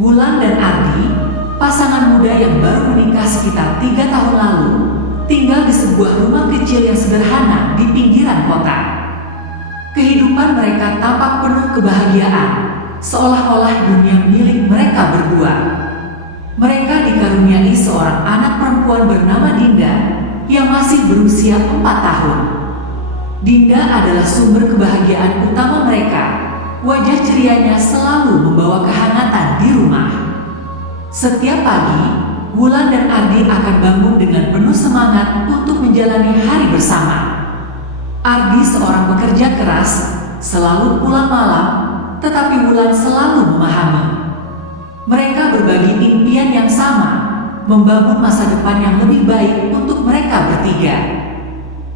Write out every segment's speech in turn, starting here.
Wulan dan Ardi, pasangan muda yang baru menikah sekitar 3 tahun lalu, tinggal di sebuah rumah kecil yang sederhana di pinggiran kota. Kehidupan mereka tampak penuh kebahagiaan, seolah-olah dunia milik mereka berdua. Mereka dikaruniai seorang anak perempuan bernama Dinda yang masih berusia 4 tahun. Dinda adalah sumber kebahagiaan utama mereka. Wajah cerianya selalu membawa kehangatan di rumah. Setiap pagi, Wulan dan Ardi akan bangun dengan penuh semangat untuk menjalani hari bersama. Ardi seorang pekerja keras, selalu pulang malam, tetapi Wulan selalu memahami. Mereka berbagi impian yang sama, membangun masa depan yang lebih baik untuk mereka bertiga.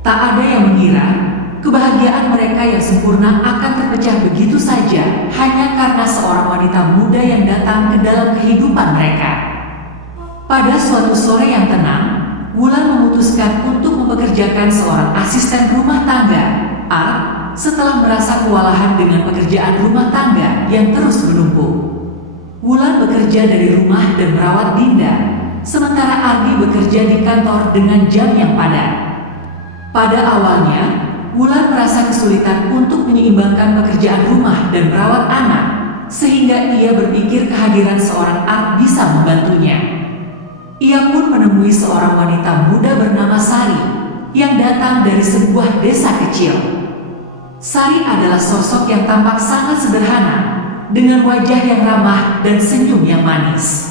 Tak ada yang mengira kebahagiaan mereka yang sempurna akan terpecah begitu saja hanya karena seorang wanita muda yang datang ke dalam kehidupan mereka. Pada suatu sore yang tenang, Wulan memutuskan untuk mempekerjakan seorang asisten rumah tangga, Art, setelah merasa kewalahan dengan pekerjaan rumah tangga yang terus menumpuk. Wulan bekerja dari rumah dan merawat Dinda, sementara Ardi bekerja di kantor dengan jam yang padat. Pada awalnya, Wulan merasa kesulitan untuk menyeimbangkan pekerjaan rumah dan merawat anak, sehingga ia berpikir kehadiran seorang Art bisa membantunya. Ia pun menemui seorang wanita muda bernama Sari, yang datang dari sebuah desa kecil. Sari adalah sosok yang tampak sangat sederhana, dengan wajah yang ramah dan senyum yang manis.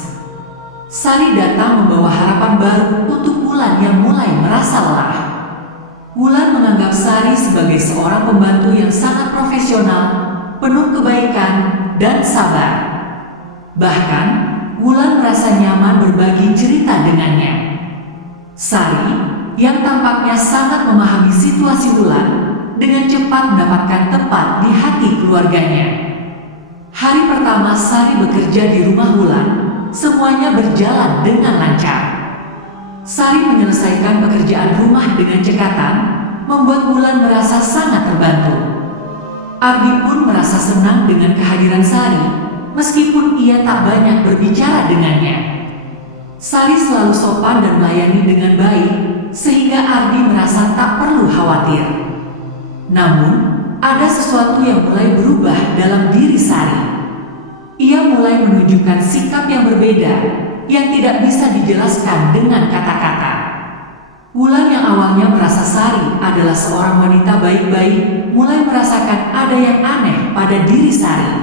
Sari datang membawa harapan baru untuk Wulan yang mulai merasa lelah. Wulan menganggap Sari sebagai seorang pembantu yang sangat profesional, penuh kebaikan, dan sabar. Bahkan, Wulan merasa nyaman berbagi cerita dengannya. Sari, yang tampaknya sangat memahami situasi Wulan, dengan cepat mendapatkan tempat di hati keluarganya. Hari pertama Sari bekerja di rumah Wulan, semuanya berjalan dengan lancar. Sari menyelesaikan pekerjaan rumah dengan cekatan, membuat Wulan merasa sangat terbantu. Ardi pun merasa senang dengan kehadiran Sari, meskipun ia tak banyak berbicara dengannya. Sari selalu sopan dan melayani dengan baik, sehingga Ardi merasa tak perlu khawatir. Namun, ada sesuatu yang mulai berubah dalam diri Sari. Ia mulai menunjukkan sikap yang berbeda, yang tidak bisa dijelaskan dengan kata-kata. Wulan yang awalnya merasa Sari adalah seorang wanita baik-baik, mulai merasakan ada yang aneh pada diri Sari.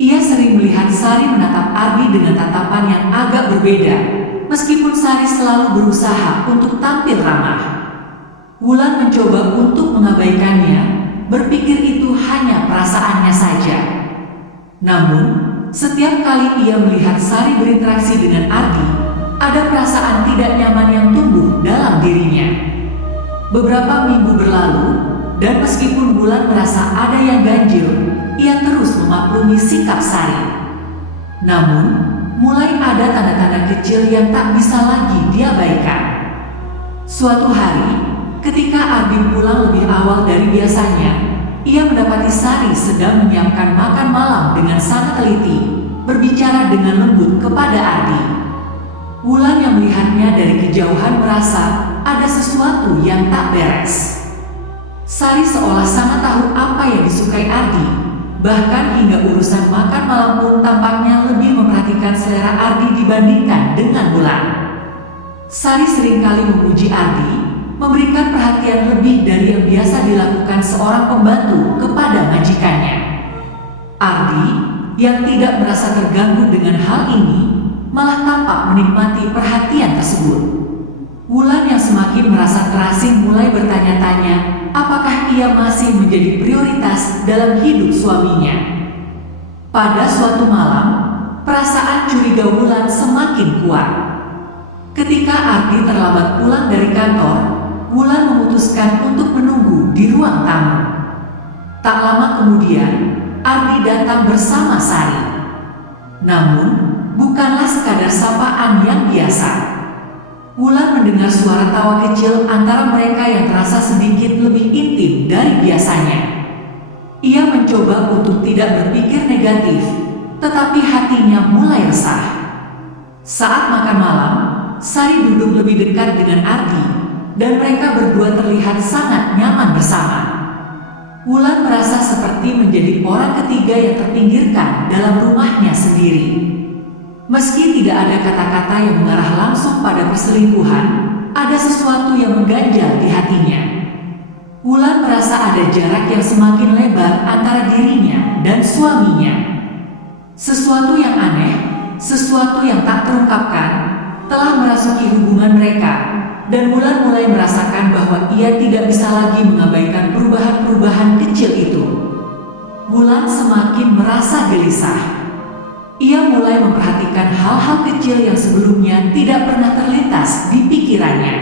Ia sering melihat Sari menatap Ardi dengan tatapan yang agak berbeda, meskipun Sari selalu berusaha untuk tampil ramah. Wulan mencoba untuk mengabaikannya, berpikir itu hanya perasaannya saja. Namun, setiap kali ia melihat Sari berinteraksi dengan Ardi, ada perasaan tidak nyaman yang tumbuh dalam dirinya. Beberapa minggu berlalu, dan meskipun Wulan merasa ada yang ganjil, ia terus memaklumi sikap Sari. Namun, mulai ada tanda-tanda kecil yang tak bisa lagi diabaikan. Suatu hari, ketika Ardi pulang lebih awal dari biasanya, ia mendapati Sari sedang menyiapkan makan malam dengan sangat teliti, berbicara dengan lembut kepada Ardi. Wulan yang melihatnya dari kejauhan merasa ada sesuatu yang tak beres. Sari seolah sangat tahu apa yang disukai Ardi, bahkan hingga urusan makan malam pun tampaknya lebih memperhatikan selera Ardi dibandingkan dengan Wulan. Sari seringkali memuji Ardi, memberikan perhatian lebih dari yang biasa dilakukan seorang pembantu kepada majikannya. Ardi, yang tidak merasa terganggu dengan hal ini, malah tampak menikmati perhatian tersebut. Wulan yang semakin merasa terasing mulai bertanya-tanya, apakah ia masih menjadi prioritas dalam hidup suaminya. Pada suatu malam, perasaan curiga Wulan semakin kuat. Ketika Ardi terlambat pulang dari kantor, Wulan memutuskan untuk menunggu di ruang tamu. Tak lama kemudian, Ardi datang bersama Sari. Namun, bukanlah sekadar sapaan yang biasa. Wulan mendengar suara tawa kecil antara mereka yang terasa sedikit lebih intim dari biasanya. Ia mencoba untuk tidak berpikir negatif, tetapi hatinya mulai resah. Saat makan malam, Sari duduk lebih dekat dengan Ardi, dan mereka berdua terlihat sangat nyaman bersama. Wulan merasa seperti menjadi orang ketiga yang terpinggirkan dalam rumahnya sendiri. Meski tidak ada kata-kata yang mengarah langsung pada perselingkuhan, ada sesuatu yang mengganjal di hatinya. Wulan merasa ada jarak yang semakin lebar antara dirinya dan suaminya. Sesuatu yang aneh, sesuatu yang tak terungkapkan, telah merasuki hubungan mereka, dan Wulan mulai merasakan bahwa ia tidak bisa lagi mengabaikan perubahan-perubahan kecil itu. Wulan semakin merasa gelisah. Ia mulai memperhatikan hal-hal kecil yang sebelumnya tidak pernah terlintas di pikirannya.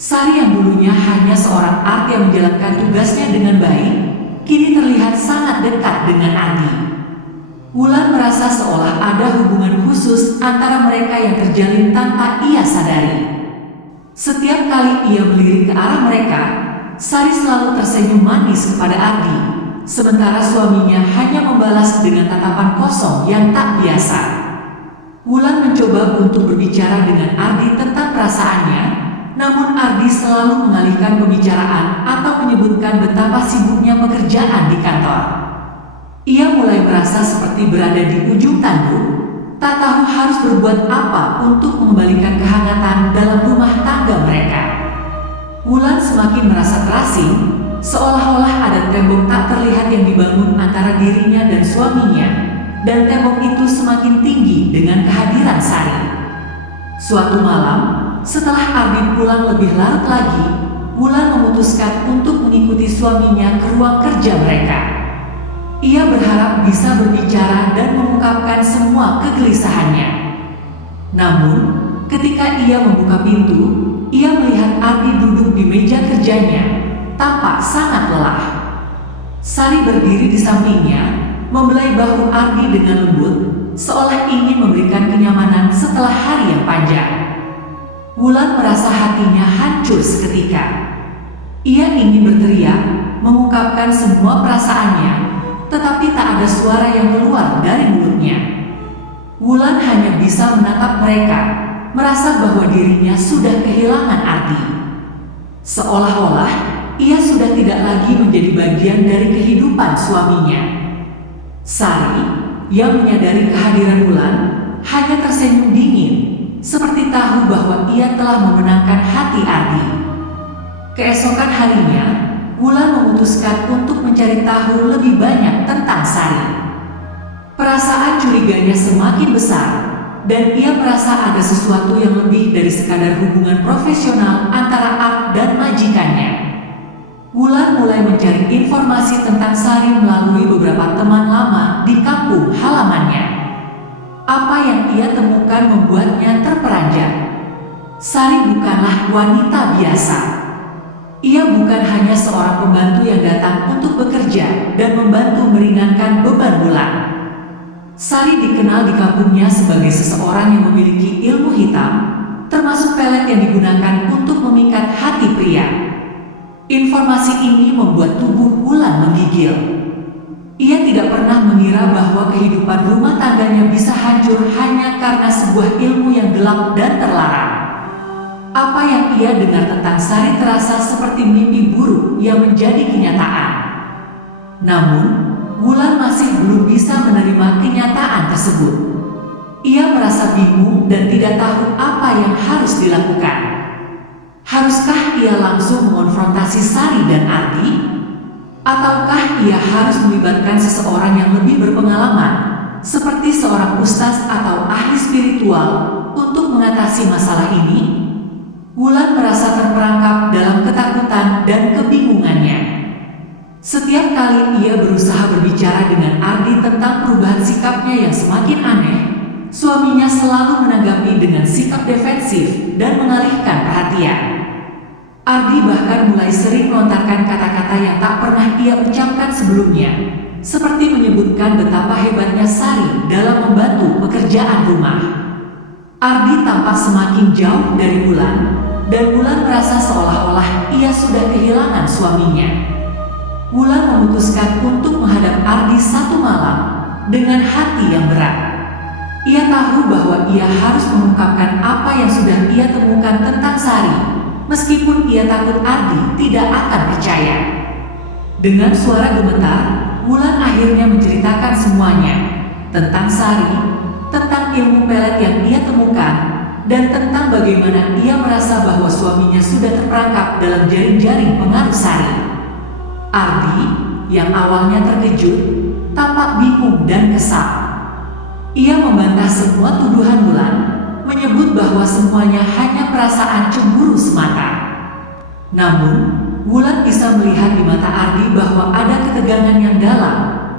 Sari yang dulunya hanya seorang art yang menjalankan tugasnya dengan baik, kini terlihat sangat dekat dengan Ardi. Wulan merasa seolah ada hubungan khusus antara mereka yang terjalin tanpa ia sadari. Setiap kali ia melirik ke arah mereka, Sari selalu tersenyum manis kepada Ardi, sementara suaminya hanya membalas dengan tatapan kosong yang tak biasa. Wulan mencoba untuk berbicara dengan Ardi tentang perasaannya, namun Ardi selalu mengalihkan pembicaraan atau menyebutkan betapa sibuknya pekerjaan di kantor. Ia mulai merasa seperti berada di ujung tanduk, tak tahu harus berbuat apa untuk mengembalikan kehangatan dalam rumah tangga mereka. Wulan semakin merasa terasing, seolah-olah ada tembok tak terlihat yang dibangun antara dirinya dan suaminya, dan tembok itu semakin tinggi dengan kehadiran Sari. Suatu malam, setelah Ardi pulang lebih larut lagi, Wulan memutuskan untuk mengikuti suaminya ke ruang kerja mereka. Ia berharap bisa berbicara dan mengungkapkan semua kegelisahannya. Namun, ketika ia membuka pintu, ia melihat Ardi duduk di meja kerjanya, tampak sangat lelah. Sari berdiri di sampingnya, membelai bahu Ardi dengan lembut, seolah ingin memberikan kenyamanan setelah hari yang panjang. Wulan merasa hatinya hancur seketika. Ia ingin berteriak, mengungkapkan semua perasaannya, tetapi tak ada suara yang keluar dari mulutnya. Wulan hanya bisa menatap mereka, merasa bahwa dirinya sudah kehilangan Ardi. Seolah-olah ia sudah tidak lagi menjadi bagian dari kehidupan suaminya. Sari, yang menyadari kehadiran Wulan, hanya tersenyum dingin, seperti tahu bahwa ia telah memenangkan hati Ardi. Keesokan harinya, Wulan memutuskan untuk mencari tahu lebih banyak tentang Sari. Perasaan curiganya semakin besar, dan ia merasa ada sesuatu yang lebih dari sekadar hubungan profesional antara Art dan majikannya. Wulan mulai mencari informasi tentang Sari melalui beberapa teman lama di kampung halamannya. Apa yang ia temukan membuatnya terperanjat. Sari bukanlah wanita biasa. Ia bukan hanya seorang pembantu yang datang untuk bekerja dan membantu meringankan beban Wulan. Sari dikenal di kampungnya sebagai seseorang yang memiliki ilmu hitam, termasuk pelet yang digunakan untuk memikat hati pria. Informasi ini membuat tubuh Wulan menggigil. Ia tidak pernah mengira bahwa kehidupan rumah tangganya bisa hancur hanya karena sebuah ilmu yang gelap dan terlarang. Apa yang ia dengar tentang Sari terasa seperti mimpi buruk yang menjadi kenyataan. Namun, Wulan masih belum bisa menerima kenyataan tersebut. Ia merasa bingung dan tidak tahu apa yang harus dilakukan. Haruskah ia langsung mengonfrontasi Sari dan Ardi? Ataukah ia harus melibatkan seseorang yang lebih berpengalaman, seperti seorang ustaz atau ahli spiritual, untuk mengatasi masalah ini? Wulan merasa terperangkap dalam ketakutan dan kebingungannya. Setiap kali ia berusaha berbicara dengan Ardi tentang perubahan sikapnya yang semakin aneh, suaminya selalu menanggapi dengan sikap defensif dan mengalihkan perhatian. Ardi bahkan mulai sering melontarkan kata-kata yang tak pernah ia ucapkan sebelumnya, seperti menyebutkan betapa hebatnya Sari dalam membantu pekerjaan rumah. Ardi tampak semakin jauh dari Wulan, dan Wulan merasa seolah-olah ia sudah kehilangan suaminya. Wulan memutuskan untuk menghadap Ardi satu malam, dengan hati yang berat. Ia tahu bahwa ia harus mengungkapkan apa yang sudah ia temukan tentang Sari, meskipun ia takut Ardi tidak akan percaya. Dengan suara gemetar, Wulan akhirnya menceritakan semuanya tentang Sari, tentang ilmu pelet yang ia temukan, dan tentang bagaimana ia merasa bahwa suaminya sudah terperangkap dalam jaring-jaring pengaruh Sari. Ardi, yang awalnya terkejut, tampak bingung dan kesal. Ia membantah semua tuduhan Wulan, menyebut bahwa semuanya hanya perasaan cemburu semata. Namun, Wulan bisa melihat di mata Ardi bahwa ada ketegangan yang dalam,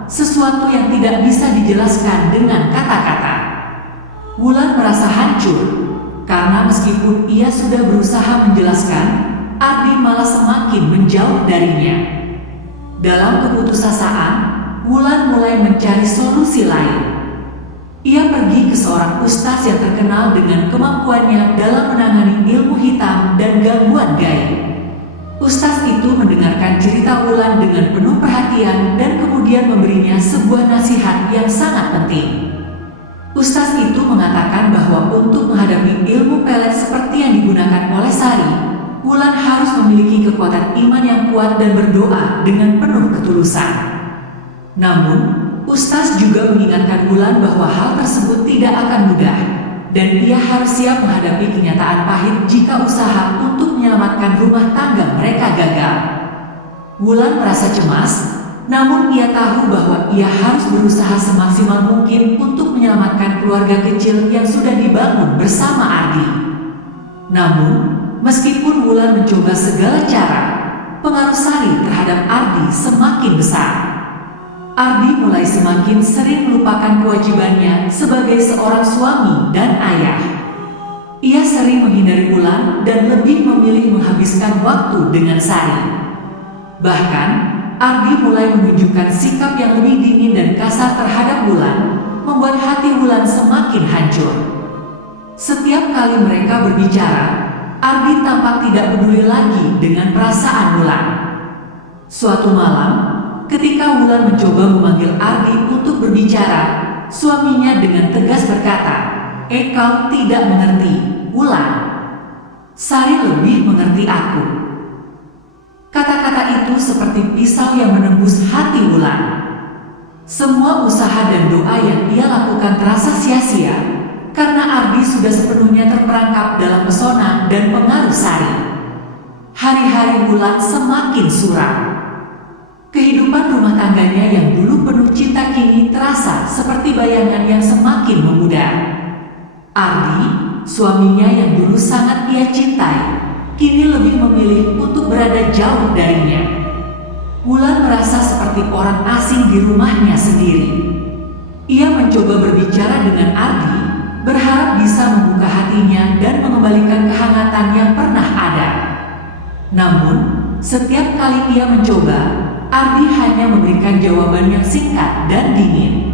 sesuatu yang tidak bisa dijelaskan dengan kata-kata. Wulan merasa hancur, karena meskipun ia sudah berusaha menjelaskan, Ardi malah semakin menjauh darinya. Dalam keputusasaan, Wulan mulai mencari solusi lain. Ia pergi ke seorang ustaz yang terkenal dengan kemampuannya dalam menangani ilmu hitam dan gangguan gaib. Ustaz itu mendengarkan cerita Wulan dengan penuh perhatian dan kemudian memberinya sebuah nasihat yang sangat penting. Ustaz itu mengatakan bahwa untuk menghadapi ilmu pelet seperti yang digunakan oleh Sari, Wulan harus memiliki kekuatan iman yang kuat dan berdoa dengan penuh ketulusan. Namun, Ustaz juga mengingatkan Wulan bahwa hal tersebut tidak akan mudah, dan ia harus siap menghadapi kenyataan pahit jika usaha untuk menyelamatkan rumah tangga mereka gagal. Wulan merasa cemas, namun ia tahu bahwa ia harus berusaha semaksimal mungkin untuk menyelamatkan keluarga kecil yang sudah dibangun bersama Ardi. Namun, meskipun Wulan mencoba segala cara, pengaruh Sari terhadap Ardi semakin besar. Ardi mulai semakin sering melupakan kewajibannya sebagai seorang suami dan ayah. Ia sering menghindari Wulan dan lebih memilih menghabiskan waktu dengan Sari. Bahkan, Ardi mulai menunjukkan sikap yang lebih dingin dan kasar terhadap Wulan, membuat hati Wulan semakin hancur. Setiap kali mereka berbicara, Ardi tampak tidak peduli lagi dengan perasaan Wulan. Suatu malam, ketika Wulan mencoba memanggil Ardi untuk berbicara, suaminya dengan tegas berkata, "Kau tidak mengerti, Wulan. Sari lebih mengerti aku." Kata-kata itu seperti pisau yang menembus hati Wulan. Semua usaha dan doa yang ia lakukan terasa sia-sia, karena Ardi sudah sepenuhnya terperangkap dalam pesona dan pengaruh Sari. Hari-hari Wulan semakin suram. Kehidupan rumah tangganya yang dulu penuh cinta kini terasa seperti bayangan yang semakin memudar. Ardi, suaminya yang dulu sangat ia cintai, kini lebih memilih untuk berada jauh darinya. Wulan merasa seperti orang asing di rumahnya sendiri. Ia mencoba berbicara dengan Ardi, berharap bisa membuka hatinya dan mengembalikan kehangatan yang pernah ada. Namun, setiap kali ia mencoba, Ardi hanya memberikan jawaban yang singkat dan dingin.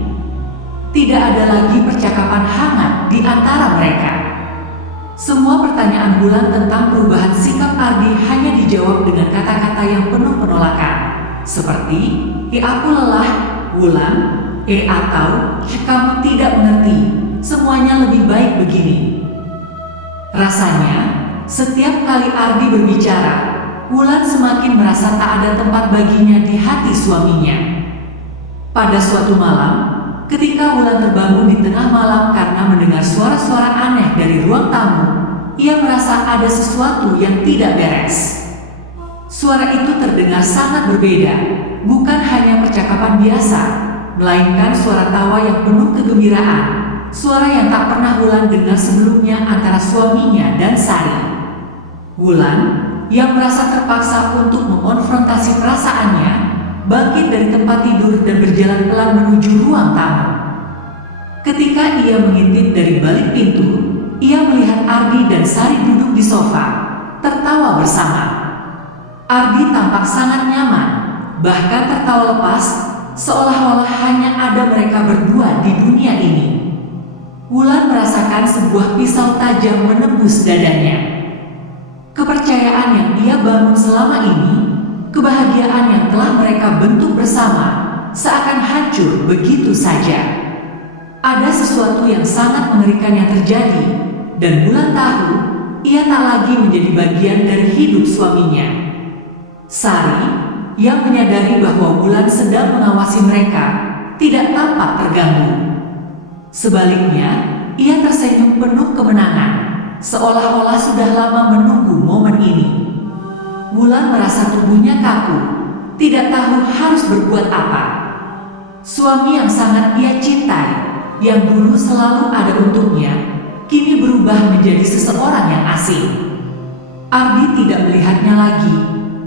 Tidak ada lagi percakapan hangat di antara mereka. Semua pertanyaan Wulan tentang perubahan sikap Ardi hanya dijawab dengan kata-kata yang penuh penolakan, seperti aku lelah, Wulan, atau kamu tidak mengerti, semuanya lebih baik begini." Rasanya, setiap kali Ardi berbicara, Wulan semakin merasa tak ada tempat baginya di hati suaminya. Pada suatu malam, ketika Wulan terbangun di tengah malam karena mendengar suara-suara aneh dari ruang tamu, ia merasa ada sesuatu yang tidak beres. Suara itu terdengar sangat berbeda, bukan hanya percakapan biasa, melainkan suara tawa yang penuh kegembiraan, suara yang tak pernah Wulan dengar sebelumnya antara suaminya dan Sari. Wulan, yang merasa terpaksa untuk mengonfrontasi perasaannya, bangkit dari tempat tidur dan berjalan pelan menuju ruang tamu. Ketika ia mengintip dari balik pintu, ia melihat Ardi dan Sari duduk di sofa, tertawa bersama. Ardi tampak sangat nyaman, bahkan tertawa lepas, seolah-olah hanya ada mereka berdua di dunia ini. Wulan merasakan sebuah pisau tajam menembus dadanya. Kepercayaan yang ia bangun selama ini, kebahagiaan yang telah mereka bentuk bersama, seakan hancur begitu saja. Ada sesuatu yang sangat mengerikan yang terjadi, dan Wulan tahu ia tak lagi menjadi bagian dari hidup suaminya. Sari, yang menyadari bahwa Wulan sedang mengawasi mereka, tidak tampak terganggu. Sebaliknya, ia tersenyum penuh kemenangan, seolah-olah sudah lama menunggu momen ini. Wulan merasa tubuhnya kaku, tidak tahu harus berbuat apa. Suami yang sangat ia cintai, yang dulu selalu ada untuknya, kini berubah menjadi seseorang yang asing. Ardi tidak melihatnya lagi,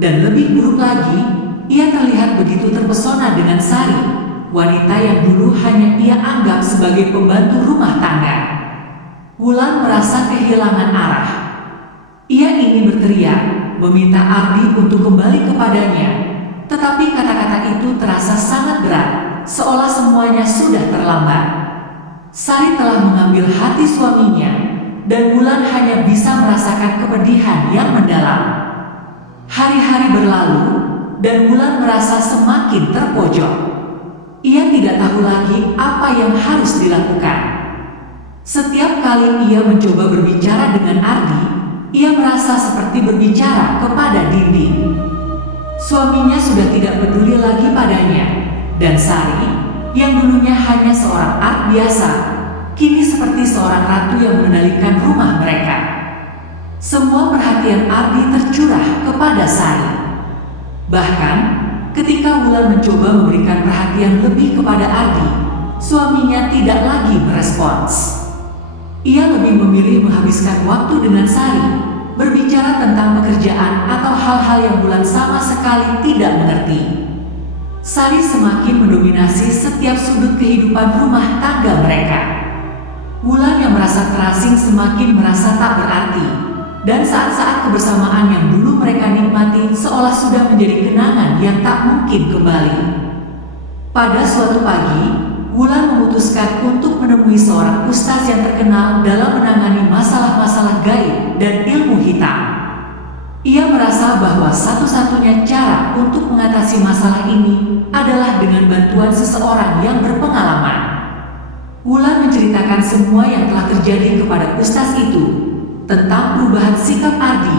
dan lebih buruk lagi, ia terlihat begitu terpesona dengan Sari, wanita yang dulu hanya ia anggap sebagai pembantu rumah tangga. Wulan merasa kehilangan arah. Ia ingin berteriak, meminta Ardi untuk kembali kepadanya, tetapi kata-kata itu terasa sangat berat, seolah semuanya sudah terlambat. Sari telah mengambil hati suaminya, dan Wulan hanya bisa merasakan kepedihan yang mendalam. Hari-hari berlalu, dan Wulan merasa semakin terpojok. Ia tidak tahu lagi apa yang harus dilakukan. Setiap kali ia mencoba berbicara dengan Ardi, ia merasa seperti berbicara kepada dinding. Suaminya sudah tidak peduli lagi padanya, dan Sari, yang dulunya hanya seorang art biasa, kini seperti seorang ratu yang mengendalikan rumah mereka. Semua perhatian Ardi tercurah kepada Sari. Bahkan, ketika Wulan mencoba memberikan perhatian lebih kepada Ardi, suaminya tidak lagi merespons. Ia lebih memilih menghabiskan waktu dengan Sari, berbicara tentang pekerjaan atau hal-hal yang Wulan sama sekali tidak mengerti. Sari semakin mendominasi setiap sudut kehidupan rumah tangga mereka. Wulan yang merasa terasing semakin merasa tak berarti, dan saat-saat kebersamaan yang dulu mereka nikmati seolah sudah menjadi kenangan yang tak mungkin kembali. Pada suatu pagi, Wulan memutuskan untuk menemui seorang ustaz yang terkenal dalam menangani masalah-masalah gaib dan ilmu hitam. Ia merasa bahwa satu-satunya cara untuk mengatasi masalah ini adalah dengan bantuan seseorang yang berpengalaman. Wulan menceritakan semua yang telah terjadi kepada ustaz itu, tentang perubahan sikap Ardi,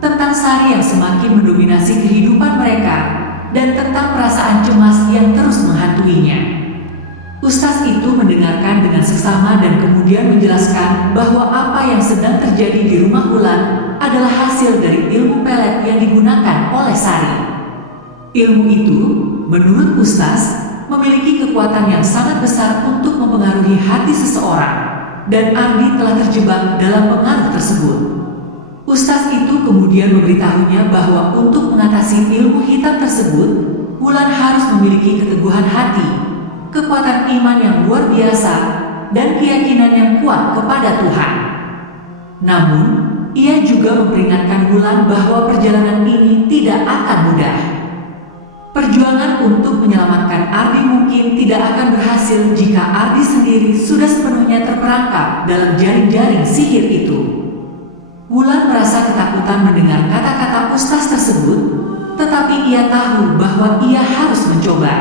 tentang Sari yang semakin mendominasi kehidupan mereka, dan tentang perasaan cemas yang terus menghantuinya. Ustaz itu mendengarkan dengan seksama dan kemudian menjelaskan bahwa apa yang sedang terjadi di rumah Wulan adalah hasil dari ilmu pelet yang digunakan oleh Sari. Ilmu itu, menurut Ustaz, memiliki kekuatan yang sangat besar untuk mempengaruhi hati seseorang, dan Ardi telah terjebak dalam pengaruh tersebut. Ustaz itu kemudian memberitahunya bahwa untuk mengatasi ilmu hitam tersebut, Wulan harus memiliki keteguhan hati, kekuatan iman yang luar biasa, dan keyakinan yang kuat kepada Tuhan. Namun, ia juga memperingatkan Wulan bahwa perjalanan ini tidak akan mudah. Perjuangan untuk menyelamatkan Ardi mungkin tidak akan berhasil jika Ardi sendiri sudah sepenuhnya terperangkap dalam jaring-jaring sihir itu. Wulan merasa ketakutan mendengar kata-kata ustaz tersebut, tetapi ia tahu bahwa ia harus mencoba.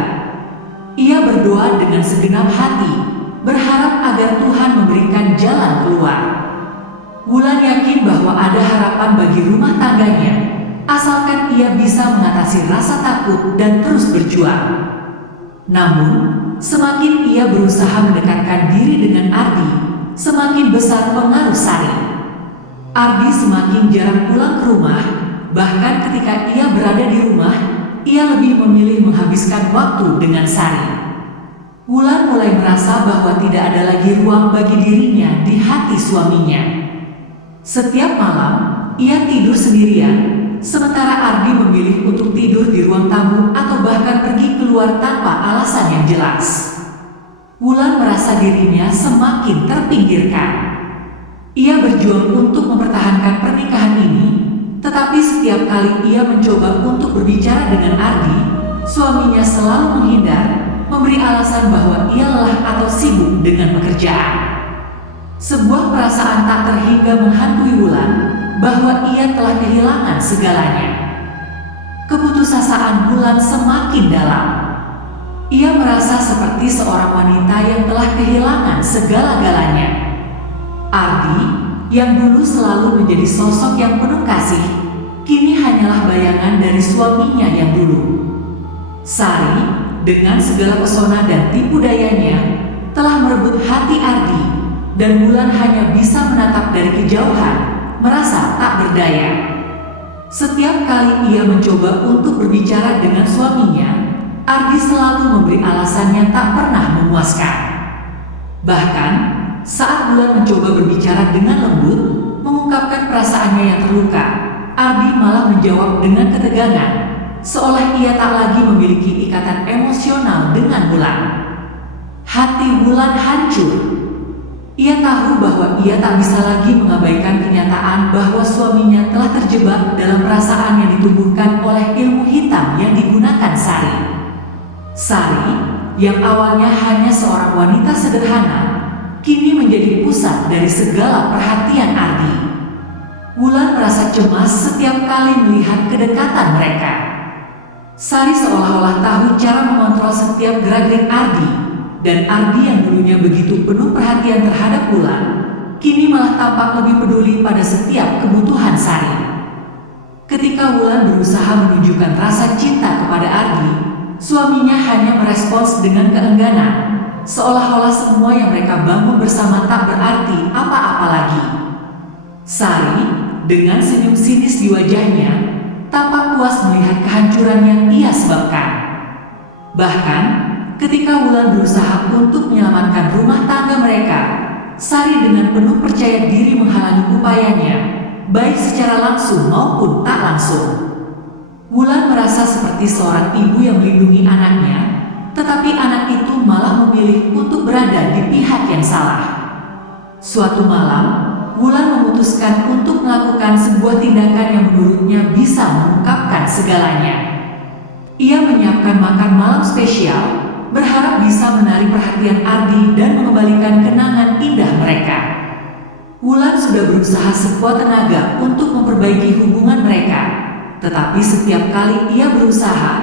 Ia berdoa dengan segenap hati, berharap agar Tuhan memberikan jalan keluar. Wulan yakin bahwa ada harapan bagi rumah tangganya, asalkan ia bisa mengatasi rasa takut dan terus berjuang. Namun, semakin ia berusaha mendekatkan diri dengan Ardi, semakin besar pengaruh Sari. Ardi semakin jarang pulang ke rumah, bahkan ketika ia berada di rumah, ia lebih memilih menghabiskan waktu dengan Sari. Wulan mulai merasa bahwa tidak ada lagi ruang bagi dirinya di hati suaminya. Setiap malam, ia tidur sendirian, sementara Ardi memilih untuk tidur di ruang tamu atau bahkan pergi keluar tanpa alasan yang jelas. Wulan merasa dirinya semakin terpinggirkan. Ia berjuang untuk mempertahankan pernikahan ini, tetapi setiap kali ia mencoba untuk berbicara dengan Ardi, suaminya selalu menghindar, memberi alasan bahwa ia lelah atau sibuk dengan pekerjaan. Sebuah perasaan tak terhingga menghantui Wulan, bahwa ia telah kehilangan segalanya. Keputusasaan Wulan semakin dalam. Ia merasa seperti seorang wanita yang telah kehilangan segala-galanya. Ardi, yang dulu selalu menjadi sosok yang penuh kasih, kini hanyalah bayangan dari suaminya yang dulu. Sari, dengan segala pesona dan tipu dayanya, telah merebut hati Ardi, dan Wulan hanya bisa menatap dari kejauhan, merasa tak berdaya. Setiap kali ia mencoba untuk berbicara dengan suaminya, Ardi selalu memberi alasan yang tak pernah memuaskan. Bahkan, saat Wulan mencoba berbicara dengan lembut, mengungkapkan perasaannya yang terluka, Ardi malah menjawab dengan ketegangan, seolah ia tak lagi memiliki ikatan emosional dengan Wulan. Hati Wulan hancur. Ia tahu bahwa ia tak bisa lagi mengabaikan kenyataan bahwa suaminya telah terjebak dalam perasaan yang ditumbuhkan oleh ilmu hitam yang digunakan Sari. Sari, yang awalnya hanya seorang wanita sederhana, kini menjadi pusat dari segala perhatian Ardi. Wulan merasa cemas setiap kali melihat kedekatan mereka. Sari seolah-olah tahu cara mengontrol setiap gerak-gerik Ardi, dan Ardi yang dulunya begitu penuh perhatian terhadap Wulan, kini malah tampak lebih peduli pada setiap kebutuhan Sari. Ketika Wulan berusaha menunjukkan rasa cinta kepada Ardi, suaminya hanya merespons dengan keengganan, seolah-olah semua yang mereka bangun bersama tak berarti apa-apa lagi. Sari, dengan senyum sinis di wajahnya, tampak puas melihat kehancuran yang ia sebabkan. Bahkan, ketika Wulan berusaha untuk menyelamatkan rumah tangga mereka, Sari dengan penuh percaya diri menghalangi upayanya, baik secara langsung maupun tak langsung. Wulan merasa seperti seorang ibu yang melindungi anaknya, tetapi anak itu malah memilih untuk berada di pihak yang salah. Suatu malam, Wulan memutuskan untuk melakukan sebuah tindakan yang menurutnya bisa mengungkapkan segalanya. Ia menyiapkan makan malam spesial, berharap bisa menarik perhatian Ardi dan mengembalikan kenangan indah mereka. Wulan sudah berusaha sekuat tenaga untuk memperbaiki hubungan mereka, tetapi setiap kali ia berusaha,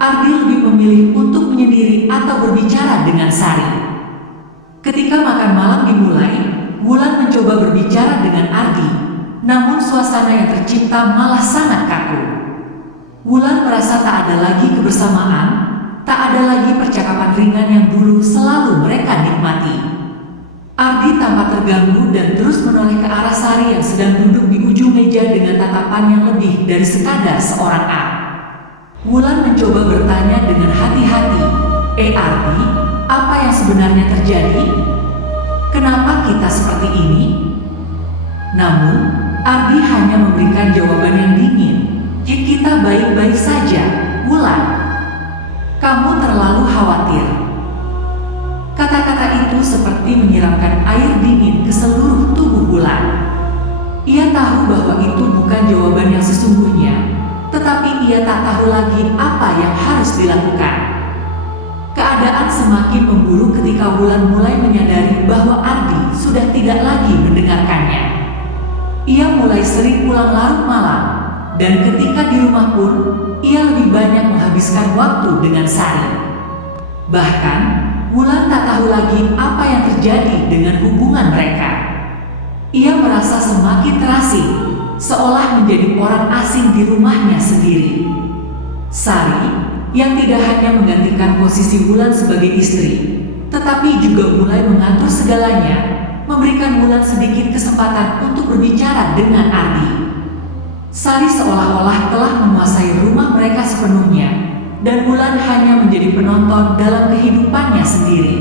Ardi lebih memilih untuk menyendiri atau berbicara dengan Sari. Ketika makan malam dimulai, Wulan mencoba berbicara dengan Ardi, namun suasana yang tercipta malah sangat kaku. Wulan merasa tak ada lagi kebersamaan, tak ada lagi percakapan ringan yang dulu selalu mereka nikmati. Ardi tampak terganggu dan terus menoleh ke arah Sari yang sedang duduk di ujung meja dengan tatapan yang lebih dari sekadar seorang A. Wulan mencoba bertanya dengan hati-hati, Ardi, apa yang sebenarnya terjadi? Kenapa kita seperti ini? Namun, Ardi hanya memberikan jawaban yang dingin, kita baik-baik saja, Wulan. Kamu terlalu khawatir. Kata-kata itu seperti menyiramkan air dingin ke seluruh tubuh Wulan. Ia tahu bahwa itu bukan jawaban yang sesungguhnya, tetapi ia tak tahu lagi apa yang harus dilakukan. Keadaan semakin memburuk ketika Wulan mulai menyadari bahwa Ardi sudah tidak lagi mendengarkannya. Ia mulai sering pulang larut malam, dan ketika di rumah pun, ia lebih banyak menghabiskan waktu dengan Sari. Bahkan, Wulan tak tahu lagi apa yang terjadi dengan hubungan mereka. Ia merasa semakin terasing, seolah menjadi orang asing di rumahnya sendiri. Sari, yang tidak hanya menggantikan posisi Wulan sebagai istri, tetapi juga mulai mengatur segalanya, memberikan Wulan sedikit kesempatan untuk berbicara dengan Ardi. Sari seolah-olah telah menguasai rumah mereka sepenuhnya, dan Wulan hanya menjadi penonton dalam kehidupannya sendiri.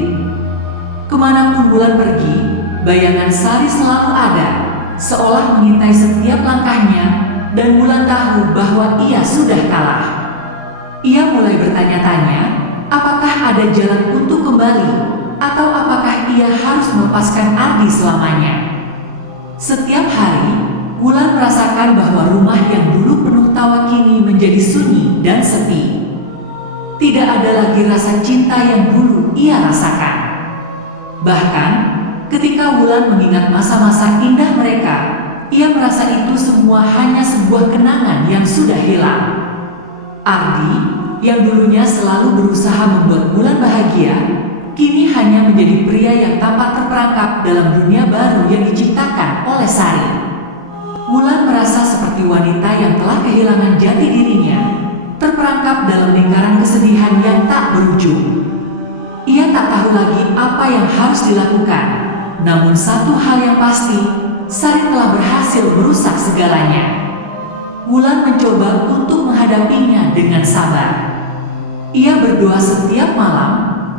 Kemanapun Wulan pergi, bayangan Sari selalu ada, seolah mengintai setiap langkahnya, dan Wulan tahu bahwa ia sudah kalah. Ia mulai bertanya-tanya, apakah ada jalan untuk kembali, atau apakah ia harus melepaskan Ardi selamanya. Setiap hari, Wulan merasakan bahwa rumah yang dulu penuh tawa kini menjadi sunyi dan sepi. Tidak ada lagi rasa cinta yang dulu ia rasakan. Bahkan, ketika Wulan mengingat masa-masa indah mereka, ia merasa itu semua hanya sebuah kenangan yang sudah hilang. Ardi, yang dulunya selalu berusaha membuat Wulan bahagia, kini hanya menjadi pria yang tampak terperangkap dalam dunia baru yang diciptakan oleh Sari. Wulan merasa seperti wanita yang telah kehilangan jati dirinya, terperangkap dalam lingkaran kesedihan yang tak berujung. Ia tak tahu lagi apa yang harus dilakukan, namun satu hal yang pasti, Sari telah berhasil merusak segalanya. Wulan mencoba untuk menghadapinya dengan sabar. Ia berdoa setiap malam,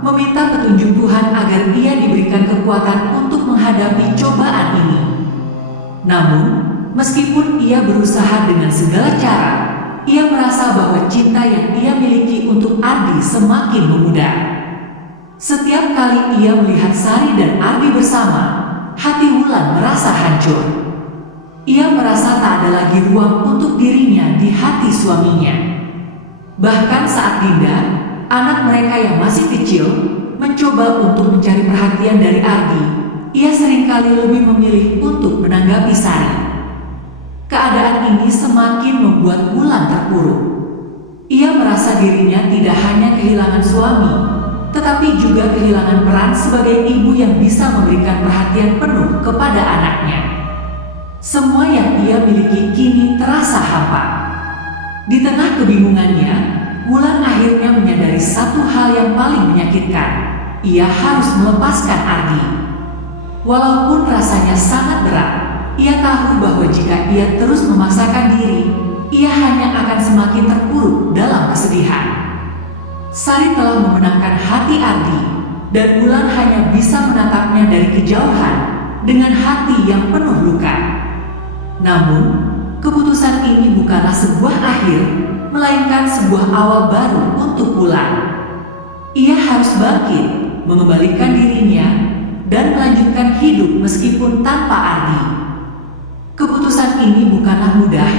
meminta petunjuk Tuhan agar ia diberikan kekuatan untuk menghadapi cobaan ini. Namun, meskipun ia berusaha dengan segala cara, ia merasa bahwa cinta yang ia miliki untuk Ardi semakin memudar. Setiap kali ia melihat Sari dan Ardi bersama, hati Wulan merasa hancur. Ia merasa tak ada lagi ruang untuk dirinya di hati suaminya. Bahkan saat Dinda, anak mereka yang masih kecil, mencoba untuk mencari perhatian dari Ardi, ia seringkali lebih memilih untuk menanggapi Sari. Keadaan ini semakin membuat Wulan terpuruk. Ia merasa dirinya tidak hanya kehilangan suami, tetapi juga kehilangan peran sebagai ibu yang bisa memberikan perhatian penuh kepada anaknya. Semua yang ia miliki kini terasa hampa. Di tengah kebingungannya, Wulan akhirnya menyadari satu hal yang paling menyakitkan. Ia harus melepaskan Ardi. Walaupun rasanya sangat berat, ia tahu bahwa jika ia terus memaksakan diri, ia hanya akan semakin terpuruk dalam kesedihan. Sari telah memenangkan hati Ardi, dan Wulan hanya bisa menatapnya dari kejauhan dengan hati yang penuh luka. Namun, keputusan ini bukanlah sebuah akhir, melainkan sebuah awal baru untuk Wulan. Ia harus bangkit, mengembalikan dirinya, dan melanjutkan hidup meskipun tanpa Ardi. Keputusan ini bukanlah mudah,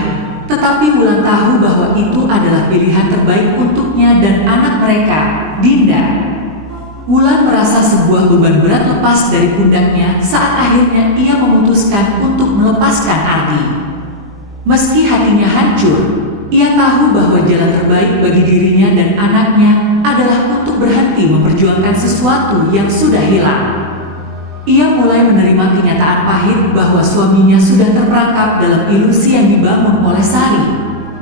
tetapi Wulan tahu bahwa itu adalah pilihan terbaik untuknya dan anak mereka, Dinda. Wulan merasa sebuah beban berat lepas dari pundaknya saat akhirnya ia memutuskan untuk melepaskan Ardi. Meski hatinya hancur, ia tahu bahwa jalan terbaik bagi dirinya dan anaknya adalah untuk berhenti memperjuangkan sesuatu yang sudah hilang. Ia mulai menerima kenyataan pahit bahwa suaminya sudah terperangkap dalam ilusi yang dibangun oleh Sari,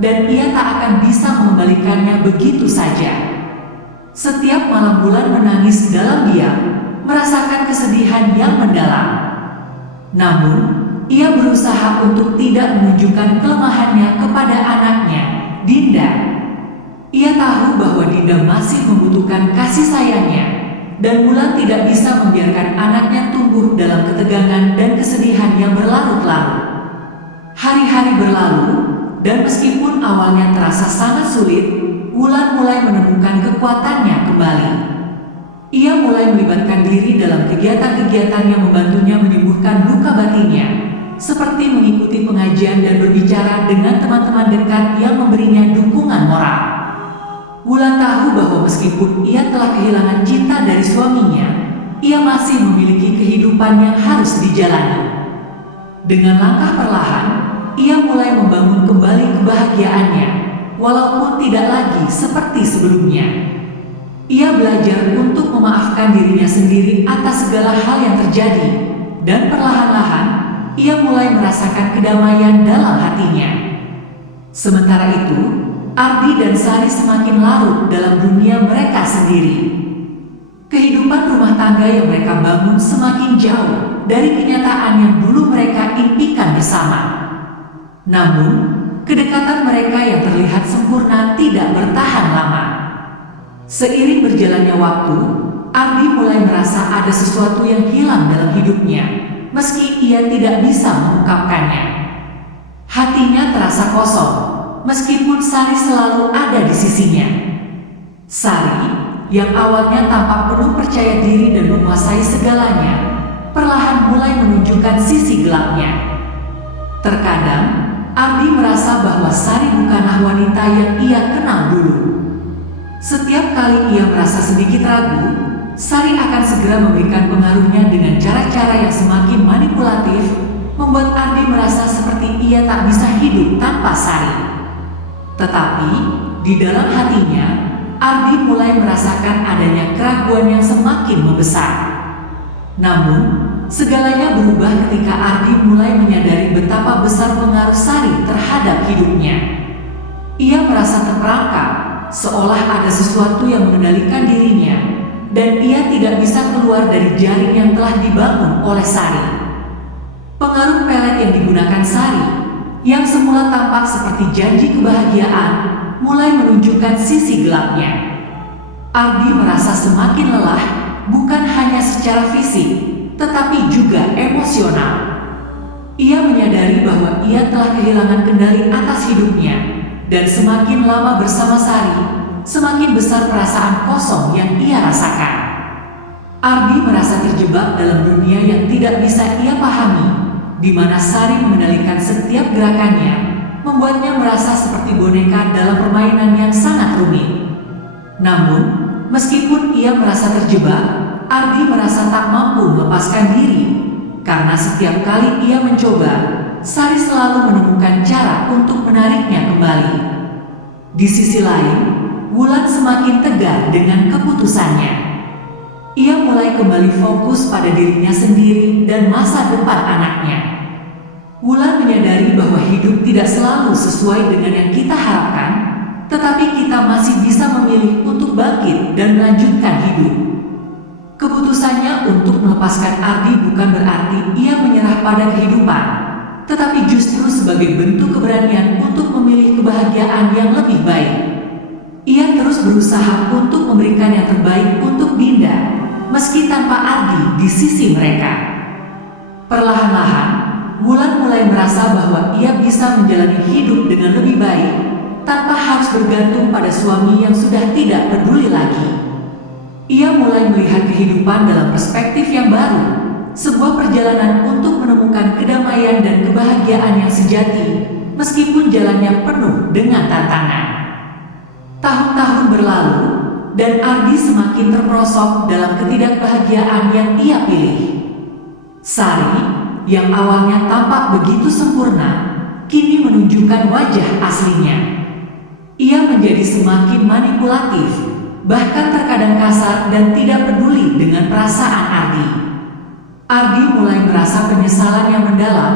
dan ia tak akan bisa mengembalikannya begitu saja. Setiap malam Wulan menangis dalam diam, merasakan kesedihan yang mendalam. Namun, ia berusaha untuk tidak menunjukkan kelemahannya kepada anaknya, Dinda. Ia tahu bahwa Dinda masih membutuhkan kasih sayangnya, dan Wulan tidak bisa membiarkan anaknya tumbuh dalam ketegangan dan kesedihan yang berlarut-larut. Hari-hari berlalu, dan meskipun awalnya terasa sangat sulit, Wulan mulai menemukan kekuatannya kembali. Ia mulai melibatkan diri dalam kegiatan-kegiatan yang membantunya menyembuhkan luka batinnya, seperti mengikuti pengajian dan berbicara dengan teman-teman dekat yang memberinya dukungan moral. Wulan tahu bahwa meskipun ia telah kehilangan cinta dari suaminya, ia masih memiliki kehidupan yang harus dijalani. Dengan langkah perlahan, ia mulai membangun kembali kebahagiaannya, walaupun tidak lagi seperti sebelumnya. Ia belajar untuk memaafkan dirinya sendiri atas segala hal yang terjadi, dan perlahan-lahan, ia mulai merasakan kedamaian dalam hatinya. Sementara itu, Ardi dan Sari semakin larut dalam dunia mereka sendiri. Kehidupan rumah tangga yang mereka bangun semakin jauh dari kenyataan yang dulu mereka impikan bersama. Namun, kedekatan mereka yang terlihat sempurna tidak bertahan lama. Seiring berjalannya waktu, Ardi mulai merasa ada sesuatu yang hilang dalam hidupnya, meski ia tidak bisa mengungkapkannya. Hatinya terasa kosong, meskipun Sari selalu ada di sisinya. Sari, yang awalnya tampak penuh percaya diri dan menguasai segalanya, perlahan mulai menunjukkan sisi gelapnya. Terkadang, Ardi merasa bahwa Sari bukanlah wanita yang ia kenal dulu. Setiap kali ia merasa sedikit ragu, Sari akan segera memberikan pengaruhnya dengan cara-cara yang semakin manipulatif, membuat Ardi merasa seperti ia tak bisa hidup tanpa Sari. Tetapi, di dalam hatinya, Ardi mulai merasakan adanya keraguan yang semakin membesar. Namun, segalanya berubah ketika Ardi mulai menyadari betapa besar pengaruh Sari terhadap hidupnya. Ia merasa terperangkap, seolah ada sesuatu yang mengendalikan dirinya, dan ia tidak bisa keluar dari jaring yang telah dibangun oleh Sari. Pengaruh pelet yang digunakan Sari, yang semula tampak seperti janji kebahagiaan, mulai menunjukkan sisi gelapnya. Ardi merasa semakin lelah, bukan hanya secara fisik, tetapi juga emosional. Ia menyadari bahwa ia telah kehilangan kendali atas hidupnya, dan semakin lama bersama Sari, semakin besar perasaan kosong yang ia rasakan. Ardi merasa terjebak dalam dunia yang tidak bisa ia pahami, di mana Sari mengendalikan setiap gerakannya, membuatnya merasa seperti boneka dalam permainan yang sangat rumit. Namun, meskipun ia merasa terjebak, Ardi merasa tak mampu melepaskan diri, karena setiap kali ia mencoba, Sari selalu menemukan cara untuk menariknya kembali. Di sisi lain, Wulan semakin tegar dengan keputusannya. Ia mulai kembali fokus pada dirinya sendiri dan masa depan anaknya. Wulan menyadari bahwa hidup tidak selalu sesuai dengan yang kita harapkan, tetapi kita masih bisa memilih untuk bangkit dan melanjutkan hidup. Keputusannya untuk melepaskan Ardi bukan berarti ia menyerah pada kehidupan, tetapi justru sebagai bentuk keberanian untuk memilih kebahagiaan yang lebih baik. Ia terus berusaha untuk memberikan yang terbaik untuk Dinda, meski tanpa Ardi di sisi mereka. Perlahan-lahan, Wulan mulai merasa bahwa ia bisa menjalani hidup dengan lebih baik, tanpa harus bergantung pada suami yang sudah tidak peduli lagi. Ia mulai melihat kehidupan dalam perspektif yang baru, sebuah perjalanan untuk menemukan kedamaian dan kebahagiaan yang sejati, meskipun jalannya penuh dengan tantangan. Tahun-tahun berlalu, dan Ardi semakin terperosok dalam ketidakbahagiaan yang ia pilih. Sari, yang awalnya tampak begitu sempurna, kini menunjukkan wajah aslinya. Ia menjadi semakin manipulatif, bahkan terkadang kasar dan tidak peduli dengan perasaan Ardi. Ardi mulai merasa penyesalan yang mendalam,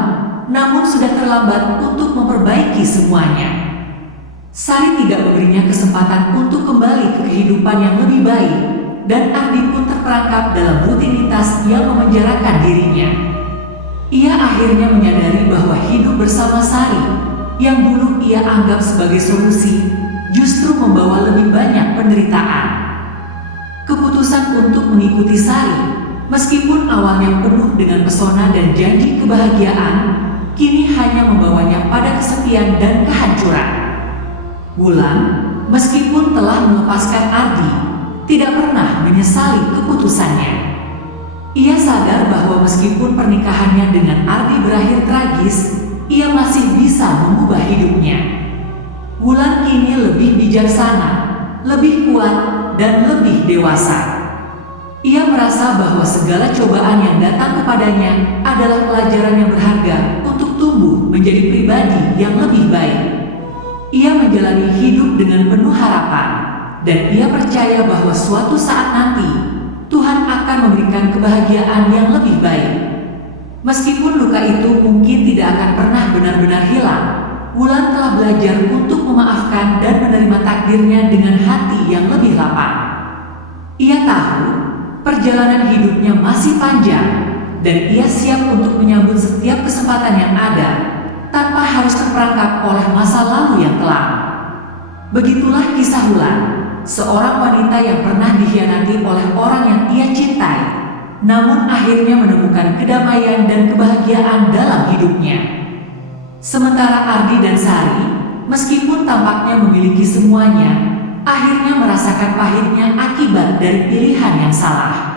namun sudah terlambat untuk memperbaiki semuanya. Sari tidak memberinya kesempatan untuk kembali ke kehidupan yang lebih baik, dan Ardi pun terperangkap dalam rutinitas yang memenjarakan dirinya. Ia akhirnya menyadari bahwa hidup bersama Sari, yang dulu ia anggap sebagai solusi, justru membawa lebih banyak penderitaan. Keputusan untuk mengikuti Sari, meskipun awalnya penuh dengan pesona dan janji kebahagiaan, kini hanya membawanya pada kesepian dan kehancuran. Wulan, meskipun telah melepaskan Ardi, tidak pernah menyesali keputusannya. Ia sadar bahwa meskipun pernikahannya dengan Ardi berakhir tragis, ia masih bisa mengubah hidupnya. Wulan kini lebih bijaksana, lebih kuat, dan lebih dewasa. Ia merasa bahwa segala cobaan yang datang kepadanya adalah pelajaran yang berharga untuk tumbuh menjadi pribadi yang lebih baik. Ia menjalani hidup dengan penuh harapan, dan ia percaya bahwa suatu saat nanti, Tuhan akan memberikan kebahagiaan yang lebih baik. Meskipun luka itu mungkin tidak akan pernah benar-benar hilang, Wulan telah belajar untuk memaafkan dan menerima takdirnya dengan hati yang lebih lapang. Ia tahu, perjalanan hidupnya masih panjang, dan ia siap untuk menyambut setiap kesempatan yang ada, tanpa harus terperangkap oleh masa lalu yang kelam. Begitulah kisah Wulan, seorang wanita yang pernah dikhianati oleh orang yang ia cintai, namun akhirnya menemukan kedamaian dan kebahagiaan dalam hidupnya. Sementara Ardi dan Sari, meskipun tampaknya memiliki semuanya, akhirnya merasakan pahitnya akibat dari pilihan yang salah.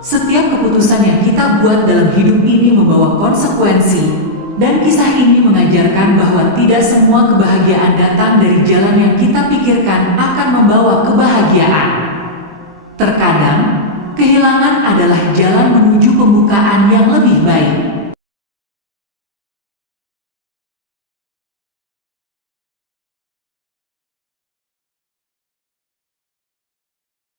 Setiap keputusan yang kita buat dalam hidup ini membawa konsekuensi, dan kisah ini mengajarkan bahwa tidak semua kebahagiaan datang dari jalan yang kita pikirkan akan membawa kebahagiaan. Terkadang, kehilangan adalah jalan menuju pembukaan yang lebih baik.